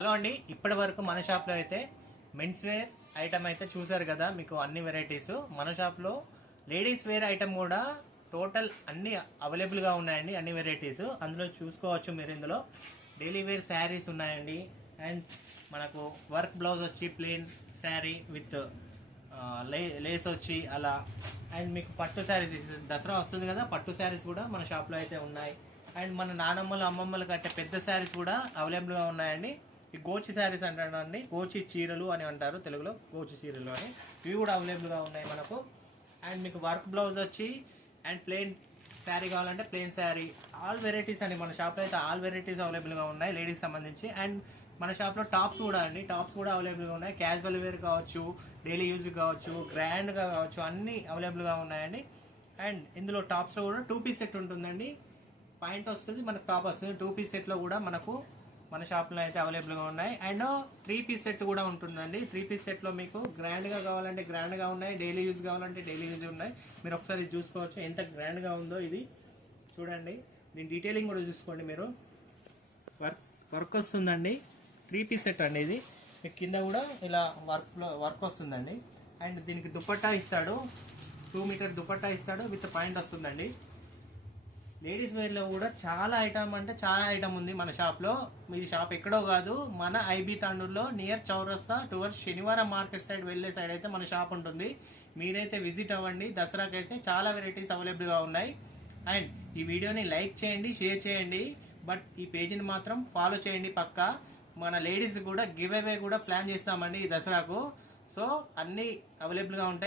Hello అండి, ఇప్పటి వరకు మన షాప్ లో అయితే మెన్స్ వేర్ ఐటమ్ అయితే చూసారు కదా. మీకు అన్ని వెరైటీస్ మన షాప్ లో లేడీస్ వేర్ ఐటమ్ కూడా టోటల్ అన్ని అవైలబుల్ గా ఉన్నాయండి. అన్ని వెరైటీస్ అందులో చూసుకోవచ్చు. మీరు ఇందులో డైలీ వేర్ శారీస్ ఉన్నాయండి. అండ్ మనకు వర్క్ బ్లౌజ్ వచ్చి ప్లెయిన్ శారీ విత్ లేస్ వచ్చి అలా. అండ్ మీకు పట్టు శారీస్, దసరా వస్తుంది కదా, పట్టు శారీస్ కూడా మన షాప్ లో అయితే ఉన్నాయి. అండ్ మన నానమ్మలు అమ్మమ్మలు కట్టే పెద్ద శారీస్ కూడా అవైలబుల్ గా ఉన్నాయండి. ఈ గోచి శారీస్ అంటారండి, గోచి చీరలు అని అంటారు తెలుగులో, గోచి చీరలు అని. ఇవి కూడా అవైలబుల్ గా ఉన్నాయి మనకు. అండ్ మీకు వర్క్ బ్లౌజ్ వచ్చి అండ్ ప్లెయిన్ శారీ కావాలంటే ప్లెయిన్ శారీ, ఆల్ వెరైటీస్ అండి. మన షాప్ లో అయితే ఆల్ వెరైటీస్ అవైలబుల్ గా ఉన్నాయి లేడీస్ సంబంధించి. అండ్ మన షాప్ లో టాప్స్ కూడా అండి, టాప్స్ కూడా అవైలబుల్ గా ఉన్నాయి. క్యాజువల్ వేర్ కావచ్చు, డైలీ యూజ్ కావచ్చు, గ్రాండ్ గా కావచ్చు, అన్ని అవైలబుల్ గా ఉన్నాయండి. అండ్ ఇందులో టాప్స్ లో కూడా 2 పీస్ సెట్ ఉంటుందండి. పాయింట్ వస్తుంది, మనకు టాప్ వస్తుంది. 2 పీస్ సెట్ లో కూడా మనకు మన షాప్ లో అయితే అవైలబుల్ గా ఉన్నాయి. అండ్ 3 పీస్ సెట్ కూడా ఉంటుందండి. 3 పీస్ సెట్ లో మీకు గ్రాండ్ గా కావాలంటే గ్రాండ్ గా ఉన్నాయి, డైలీ యూజ్ కావాలంటే డైలీ యూజ్ ఉన్నాయి. మీరు ఒకసారి చూసుకోవచ్చు ఎంత గ్రాండ్ గా ఉందో. ఇది చూడండి, దీని డీటెయిలింగ్ కూడా చూసుకోండి మీరు. వర్క్ వస్తుందండి. 3 పీస్ సెట్ అండి ఇది. మీకు కింద కూడా ఇలా వర్క్ వస్తుందండి. అండ్ దీనికి దుపట్టా ఇస్తాడు, 2 మీటర్ దుపట్టా ఇస్తాడు విత్ పాయింట్ వస్తుందండి. లేడీస్ వేర్ లో కూడా చాలా ఐటమ్ అంటే చాలా ఐటమ్ ఉంది మన షాప్ లో. మీ షాప్ ఎక్కడో కాదు, మన ఐబీ తాండూరులో నియర్ చౌరస్తా టువర్డ్స్ శనివారం మార్కెట్ సైడ్ వెళ్లే సైడ్ అయితే మన షాప్ ఉంటుంది. మీరైతే విజిట్ అవ్వండి. దసరాకి అయితే చాలా వెరైటీస్ అవైలబుల్ గా ఉన్నాయి. అండ్ ఈ వీడియోని లైక్ చేయండి, షేర్ చేయండి, బట్ ఈ పేజీని మాత్రం ఫాలో చేయండి పక్కా. మన లేడీస్ కూడా గివ్ అవే కూడా ప్లాన్ చేస్తామండి ఈ దసరాకు. సో అన్ని అవైలబుల్ గా ఉంటాయి.